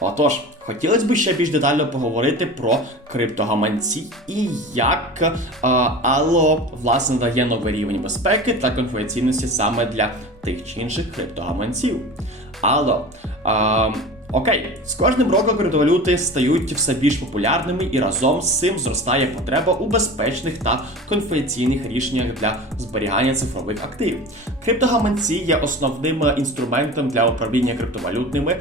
Отож, хотілося б ще більш детально поговорити про криптогаманці і як е, Allo, власне дає новий рівень безпеки та конфіденційності саме для тих чи інших криптогаманців. Allo, е, Окей, з кожним роком криптовалюти стають все більш популярними, і разом з цим зростає потреба у безпечних та конфіденційних рішеннях для зберігання цифрових активів. Криптогаманці є основним інструментом для управління криптовалютними е,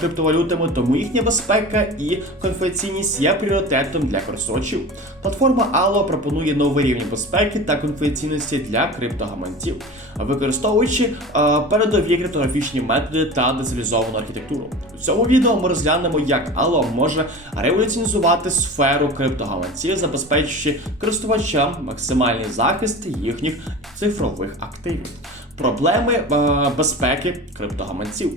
криптовалютами, тому їхня безпека і конфіденційність є пріоритетом для користувачів. Платформа Allo пропонує новий рівень безпеки та конфіденційності для криптогаманців, використовуючи е, передові криптографічні методи та децентралізовану архітектуру. У цьому відео ми розглянемо, як Allo може революціонізувати сферу криптогаманців, забезпечуючи користувачам максимальний захист їхніх цифрових активів. Проблеми е, безпеки криптогаманців.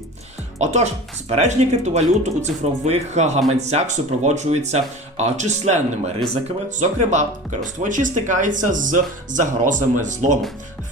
Отож, збереження криптовалют у цифрових гаманцях супроводжується численними ризиками. Зокрема, користувачі стикаються з загрозами злому,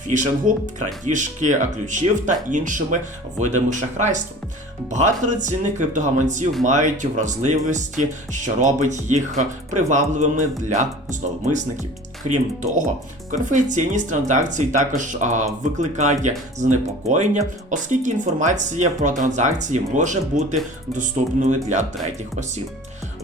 фішингу, крадіжки ключів та іншими видами шахрайства. Багато традиційних криптогаманців мають вразливості, що робить їх привабливими для зловмисників. Крім того, конфіденційність транзакцій також а, викликає занепокоєння, оскільки інформація про транзакції може бути доступною для третіх осіб.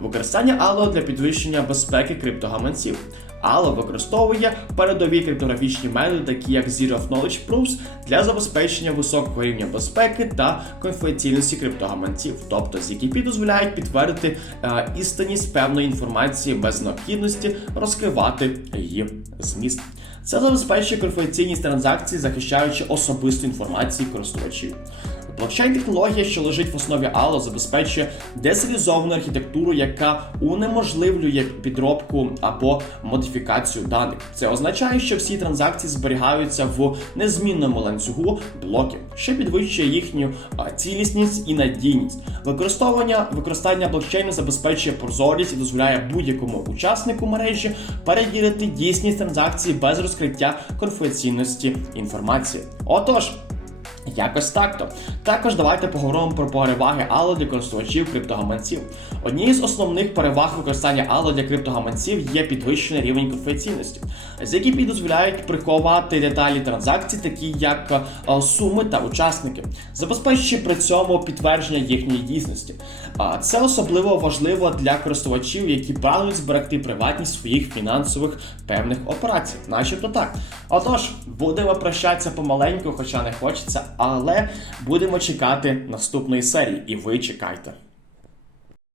Використання Allo для підвищення безпеки криптогаманців. Allo використовує передові криптографічні методи, такі як Zero of Knowledge Proofs, для забезпечення високого рівня безпеки та конфіденційності криптогаманців, тобто ZKP дозволяють підтвердити е, істинність певної інформації без необхідності розкривати її зміст. Це забезпечує конфіденційність транзакцій, захищаючи особисту інформацію користувачів. Блокчейн-технологія, що лежить в основі Allo, забезпечує децентралізовану архітектуру, яка унеможливлює підробку або модифікацію даних. Це означає, що всі транзакції зберігаються в незмінному ланцюгу блоків, що підвищує їхню цілісність і надійність. Використовування використання блокчейну забезпечує прозорість і дозволяє будь-якому учаснику мережі перевірити дійсність транзакції без розкриття конфіденційності інформації. Отож. Якось так то. Також давайте поговоримо про переваги Allo для користувачів криптогаманців. Однією з основних переваг використання Allo для криптогаманців є підвищений рівень конфіденційності, з які дозволяють приховати деталі транзакцій, такі як е, суми та учасники, забезпечуючи при цьому підтвердження їхньої дійсності. Це особливо важливо для користувачів, які прагнуть зберегти приватність своїх фінансових певних операцій, начебто так. Отож, будемо прощатися помаленьку, хоча не хочеться, але будемо чекати наступної серії, і ви чекайте.